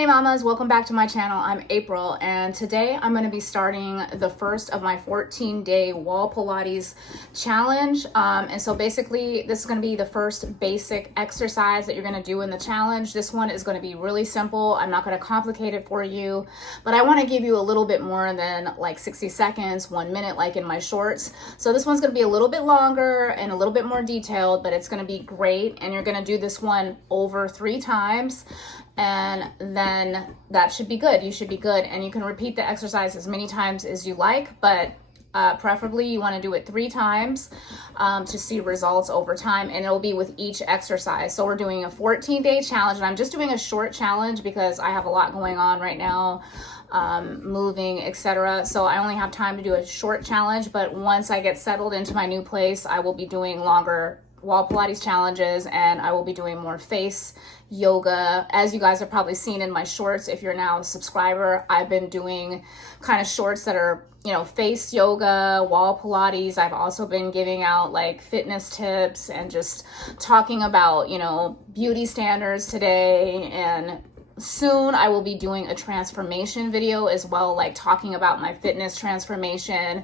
Hey mamas, welcome back to my channel. I'm April, and today I'm going to be starting the first of my 14-day wall Pilates challenge. And so basically this is going to be the first basic exercise that you're going to do in the challenge. This one is going to be really simple. I'm not going to complicate it for you, but I want to give you a little bit more than like 60 seconds, 1 minute, like in my shorts. So this one's going to be a little bit longer and a little bit more detailed, but it's going to be great. And you're going to do this one over 3 times. And then that should be good. You should be good. And you can repeat the exercise as many times as you like, but preferably you want to do it 3 times to see results over time, and it'll be with each exercise. So we're doing a 14-day challenge, and I'm just doing a short challenge because I have a lot going on right now, moving, etc. So I only have time to do a short challenge, but once I get settled into my new place, I will be doing longer wall Pilates challenges, and I will be doing more face yoga. As you guys have probably seen in my shorts, if you're now a subscriber, I've been doing kind of shorts that are, you know, face yoga, wall Pilates. I've also been giving out like fitness tips and just talking about, you know, beauty standards today. And soon I will be doing a transformation video as well, like talking about my fitness transformation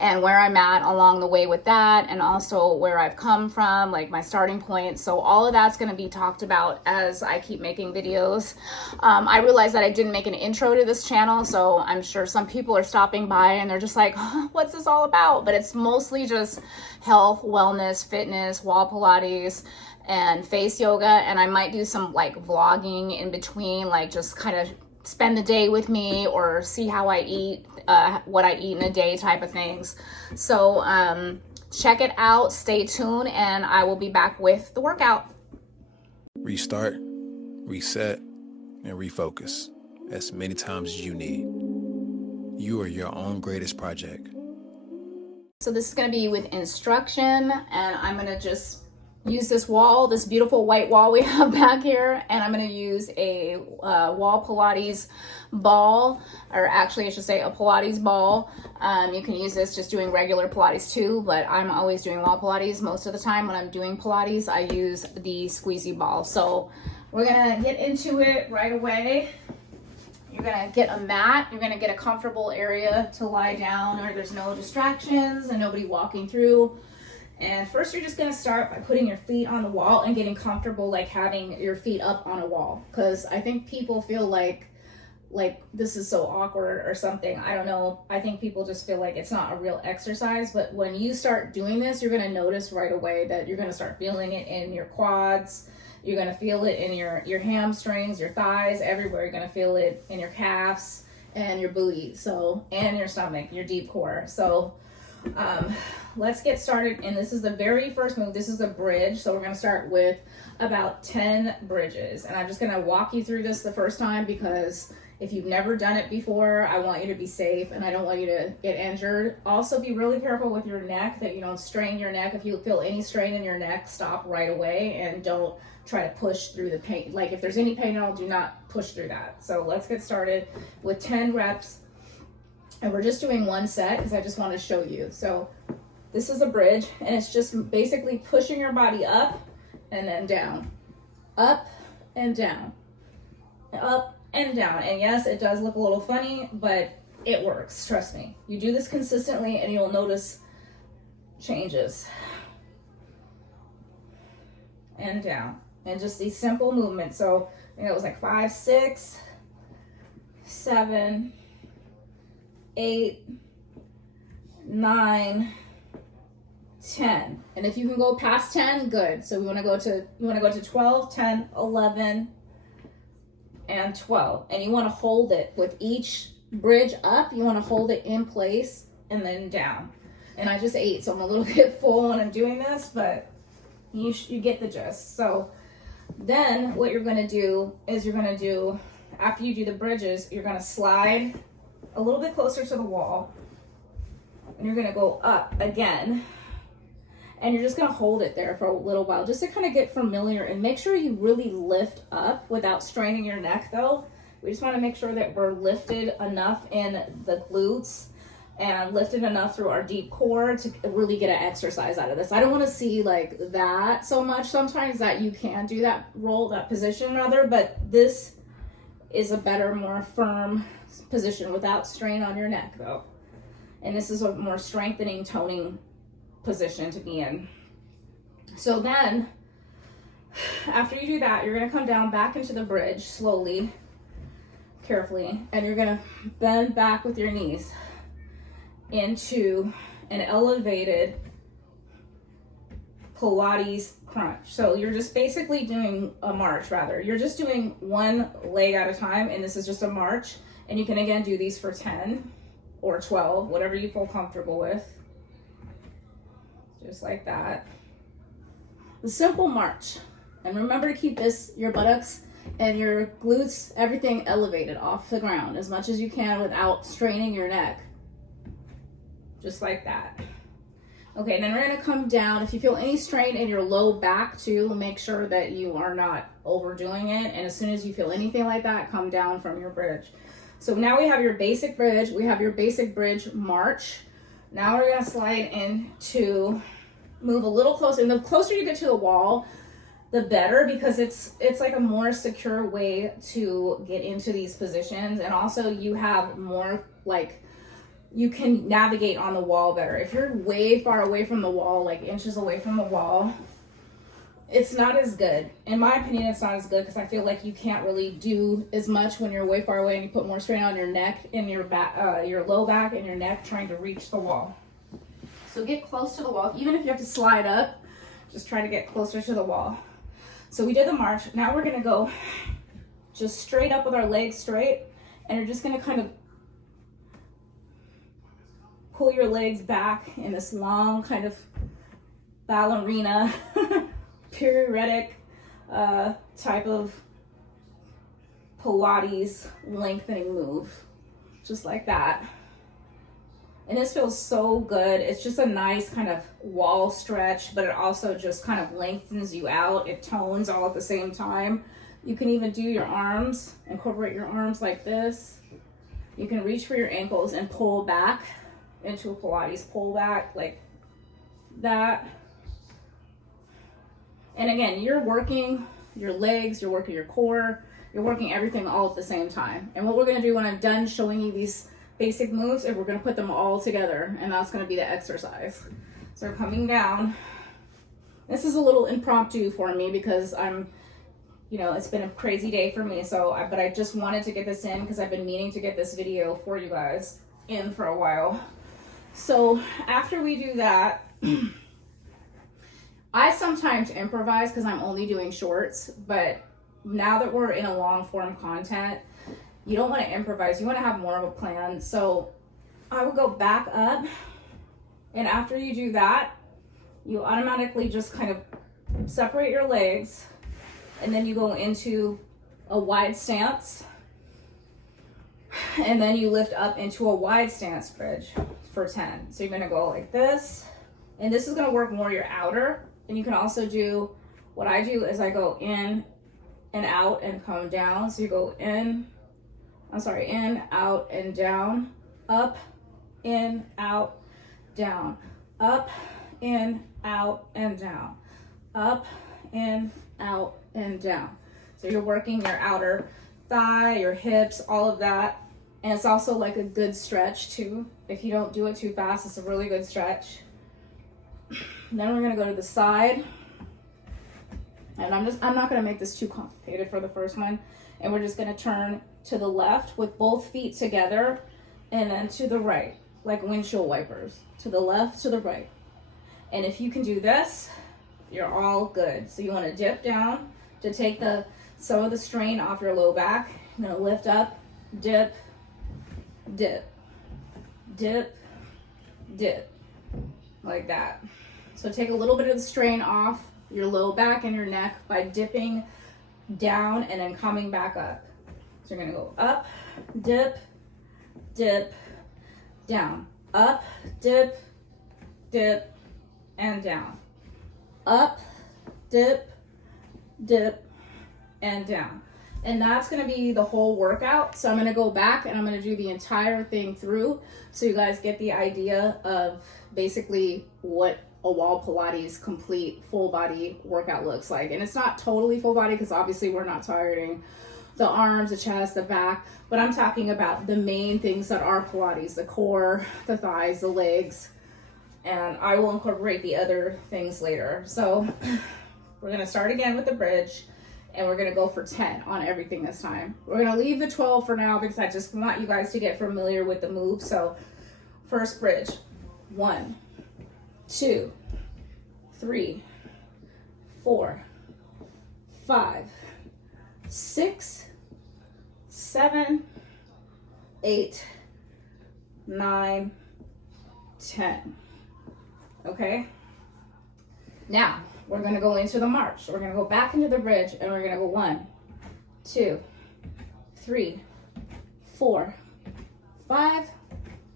and where I'm at along the way with that, and also where I've come from, like my starting point. So all of that's going to be talked about as I keep making videos. I realized that I didn't make an intro to this channel, so I'm sure some people are stopping by and they're just like, what's this all about? But it's mostly just health, wellness, fitness, wall Pilates, and face yoga. And I might do some like vlogging in between, like just kind of spend the day with me or see how I eat, what I eat in a day type of things. So check it out, stay tuned, and I will be back with the workout. Restart, reset, and refocus as many times as you need. You are your own greatest project. So this is going to be with instruction, and I'm going to just use this wall, this beautiful white wall we have back here, and I'm going to use a wall Pilates ball, or actually I should say a Pilates ball. You can use this just doing regular Pilates too, but I'm always doing wall Pilates. Most of the time when I'm doing Pilates, I use the squeezy ball. So we're going to get into it right away. You're going to get a mat. You're going to get a comfortable area to lie down where there's no distractions and nobody walking through. And first you're just going to start by putting your feet on the wall and getting comfortable, like having your feet up on a wall. Because I think people feel like this is so awkward or something. I don't know. I think people just feel like it's not a real exercise. But when you start doing this, you're going to notice right away that you're going to start feeling it in your quads. You're going to feel it in your hamstrings, your thighs, everywhere. You're going to feel it in your calves and your booty. So, and your stomach, your deep core. So let's get started. And this is the very first move. This is a bridge. So we're going to start with about 10 bridges. And I'm just going to walk you through this the first time because if you've never done it before, I want you to be safe and I don't want you to get injured. Also, be really careful with your neck that you don't strain your neck. If you feel any strain in your neck, stop right away and don't try to push through the pain. Like if there's any pain at all, do not push through that. So let's get started with 10 reps. And we're just doing 1 set because I just want to show you. So this is a bridge, and it's just basically pushing your body up and then down, up and down, up and down. And yes, it does look a little funny, but it works. Trust me. You do this consistently and you'll notice changes. And down. And just these simple movements. So I think it was like 5, 6, 7, 8, 9, 10. And if you can go past 10, good. So you want to go to 12, 10, 11, and 12. And you want to hold it with each bridge up. You want to hold it in place and then down. And I just ate, so I'm a little bit full when I'm doing this, but you get the gist. So then what you're going to do is after you do the bridges, you're going to slide a little bit closer to the wall, and you're going to go up again, and you're just going to hold it there for a little while just to kind of get familiar, and make sure you really lift up without straining your neck though. We just want to make sure that we're lifted enough in the glutes and lifted enough through our deep core to really get an exercise out of this. I don't want to see like that so much sometimes, that you can do that position rather, but this is a better, more firm position without strain on your neck though. And this is a more strengthening, toning position to be in. So then, after you do that, you're gonna come down back into the bridge slowly, carefully, and you're gonna bend back with your knees into an elevated Pilates crunch. So you're just basically doing a march, rather. You're just doing one leg at a time, and this is just a march. And you can again do these for 10 or 12, whatever you feel comfortable with. Just like that. The simple march. And remember to keep your buttocks and your glutes, everything elevated off the ground as much as you can without straining your neck. Just like that. Okay, then we're gonna come down. If you feel any strain in your low back too, make sure that you are not overdoing it. And as soon as you feel anything like that, come down from your bridge. So now we have your basic bridge. We have your basic bridge march. Now we're gonna slide into, move a little closer. And the closer you get to the wall, the better, because it's like a more secure way to get into these positions. And also you have more, like, you can navigate on the wall better. If you're way far away from the wall, like inches away from the wall, it's not as good. In my opinion, it's not as good because I feel like you can't really do as much when you're way far away and you put more strain on your neck and your back, your low back and your neck trying to reach the wall. So get close to the wall. Even if you have to slide up, just try to get closer to the wall. So we did the march. Now we're gonna go just straight up with our legs straight, and you're just gonna kind of pull your legs back in this long kind of ballerina, pirouettic type of Pilates lengthening move, just like that. And this feels so good. It's just a nice kind of wall stretch, but it also just kind of lengthens you out. It tones all at the same time. You can even do your arms, incorporate your arms like this. You can reach for your ankles and pull back into a Pilates pull back like that. And again, you're working your legs, you're working your core, you're working everything all at the same time. And what we're gonna do when I'm done showing you these basic moves is we're gonna put them all together, and that's gonna be the exercise. So we're coming down. This is a little impromptu for me because it's been a crazy day for me. But I just wanted to get this in because I've been meaning to get this video for you guys in for a while. So after we do that, I sometimes improvise because I'm only doing shorts, but now that we're in a long form content, you don't want to improvise. You want to have more of a plan. So I will go back up, and after you do that, you automatically just kind of separate your legs, and then you go into a wide stance, and then you lift up into a wide stance bridge for 10. So you're gonna go like this, and this is gonna work more your outer. And you can also do, what I do is I go in and out and come down. So you go in, out and down, up, in, out, down, up, in, out, and down, up, in, out, and down. So you're working your outer thigh, your hips, all of that. And it's also like a good stretch too. If you don't do it too fast, it's a really good stretch. Then we're gonna go to the side. And I'm not gonna make this too complicated for the first one. And we're just gonna turn to the left with both feet together, and then to the right, like windshield wipers. To the left, to the right. And if you can do this, you're all good. So you wanna dip down to take some of the strain off your low back. You're gonna lift up, dip, dip, dip, dip, like that. So take a little bit of the strain off your low back and your neck by dipping down and then coming back up. So you're gonna go up, dip, dip, down, up, dip, dip, and down, up, dip, dip, and down. And that's gonna be the whole workout. So I'm gonna go back and I'm gonna do the entire thing through so you guys get the idea of basically what a wall Pilates complete full body workout looks like. And it's not totally full body because obviously we're not targeting the arms, the chest, the back, but I'm talking about the main things that are Pilates, the core, the thighs, the legs, and I will incorporate the other things later. So we're gonna start again with the bridge, and we're gonna go for 10 on everything this time. We're gonna leave the 12 for now because I just want you guys to get familiar with the move. So first bridge, 1, 2, 3, 4, 5, 6, 7, 8, 9, 10. Okay? Now, we're gonna go into the march. We're gonna go back into the bridge and we're gonna go 1, 2, 3, 4, 5,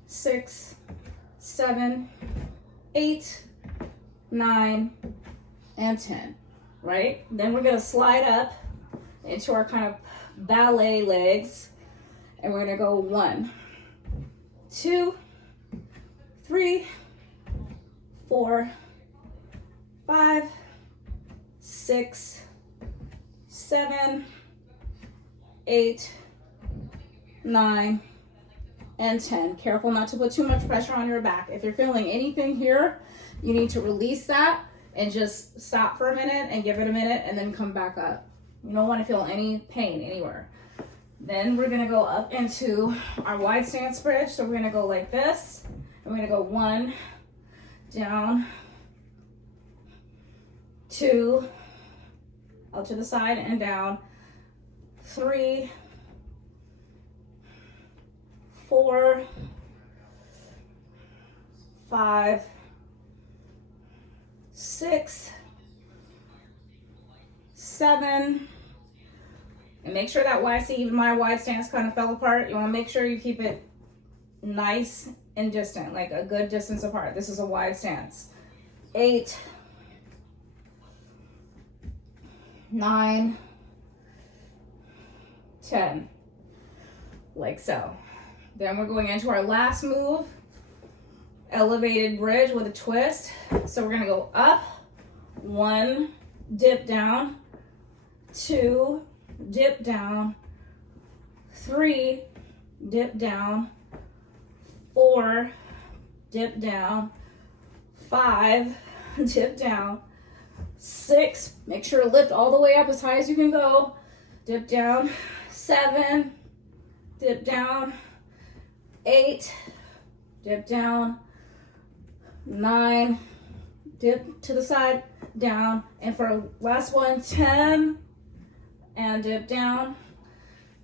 6, 7, 8, 9, and 10, right? Then we're gonna slide up into our kind of ballet legs, and we're gonna go 1, 2, 3, 4, 5, 6, 7, 8, 9, and 10. Careful not to put too much pressure on your back. If you're feeling anything here, you need to release that and just stop for a minute and give it a minute and then come back up. You don't want to feel any pain anywhere. Then we're gonna go up into our wide stance bridge. So we're gonna go like this, and we're gonna go 1, down, 2, out to the side and down, 3, 4, 5, 6, 7, and make sure that wide, see, even my wide stance kind of fell apart. You want to make sure you keep it nice and distant, like a good distance apart. This is a wide stance. 8, 9, 10, like so. Then we're going into our last move, elevated bridge with a twist. So we're gonna go up, 1, dip down, 2, dip down, 3, dip down, 4, dip down, 5, dip down, 6, make sure to lift all the way up as high as you can go, dip down, 7, dip down, 8, dip down, 9, dip to the side, down, and for last one, 10, and dip down.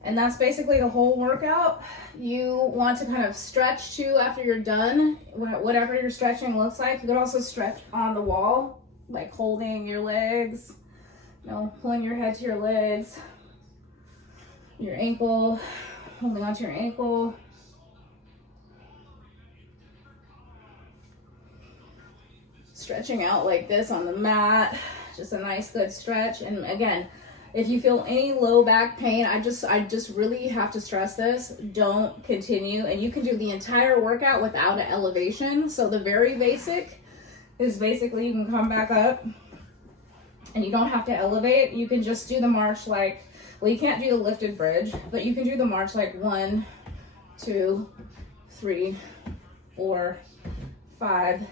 And that's basically the whole workout. You want to kind of stretch too after you're done, whatever your stretching looks like. You could also stretch on the wall, like holding your legs, you know, pulling your head to your legs, your ankle, holding onto your ankle. Stretching out like this on the mat, just a nice good stretch. And again, if you feel any low back pain, I just really have to stress this, don't continue. And you can do the entire workout without an elevation. So the very basic is basically you can come back up and you don't have to elevate. You can just do the march like, well, you can't do the lifted bridge, but you can do the march like 1, 2, 3, 4, 5,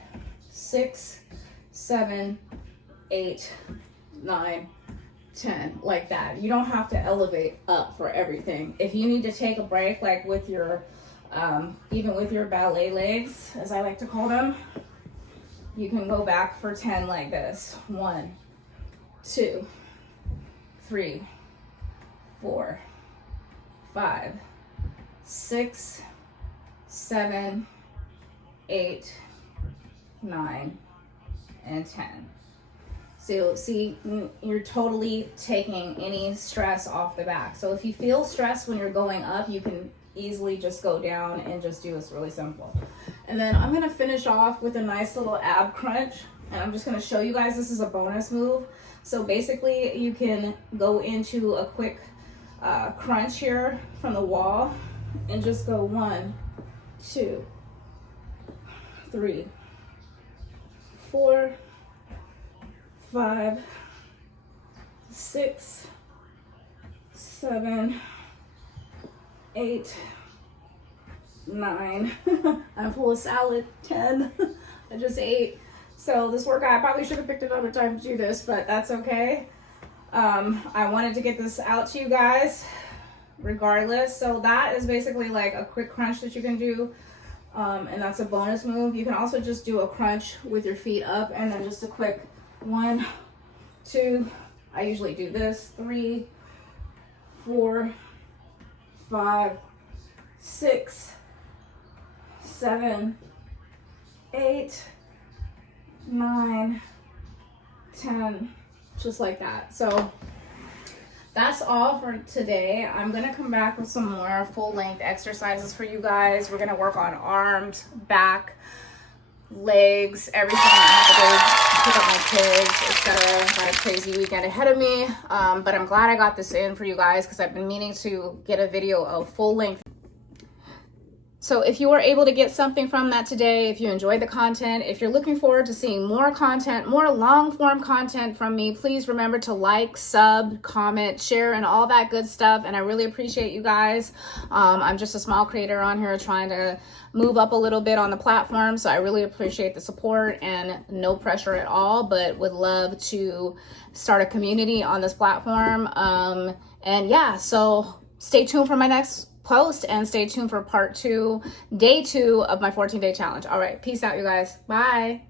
6, 7, 8, 9, 10, like that. You don't have to elevate up for everything. If you need to take a break, like with your, even with your ballet legs, as I like to call them, you can go back for 10 like this. 1, 2, 3, 4, 5, 6, 7, 8, 9, and 10. So see, you're totally taking any stress off the back. So if you feel stressed when you're going up, you can easily just go down and just do this really simple. And then I'm gonna finish off with a nice little ab crunch. And I'm just gonna show you guys, this is a bonus move. So basically you can go into a quick crunch here from the wall and just go 1, 2, 3, 4, 5, 6, 7, 8, 9. I'm full of salad. 10. I just ate. So this workout, I probably should have picked another time to do this, but that's okay. I wanted to get this out to you guys regardless. So that is basically like a quick crunch that you can do. And that's a bonus move. You can also just do a crunch with your feet up and then just a quick 1, 2. I usually do this. 3, 4, 5, 6, 7, 8, 9, 10, just like that. So that's all for today. I'm gonna come back with some more full-length exercises for you guys. We're gonna work on arms, back, legs, everything. I have to go pick up my kids, etc. Got a crazy weekend ahead of me, but I'm glad I got this in for you guys because I've been meaning to get a video of full-length. So if you were able to get something from that today, if you enjoyed the content, if you're looking forward to seeing more content, more long form content from me, please remember to like, sub, comment, share, and all that good stuff. And I really appreciate you guys. I'm just a small creator on here trying to move up a little bit on the platform. So I really appreciate the support and no pressure at all, but would love to start a community on this platform. And yeah, so stay tuned for my next post and stay tuned for part 2, day 2 of my 14-day challenge. All right, peace out, you guys. Bye.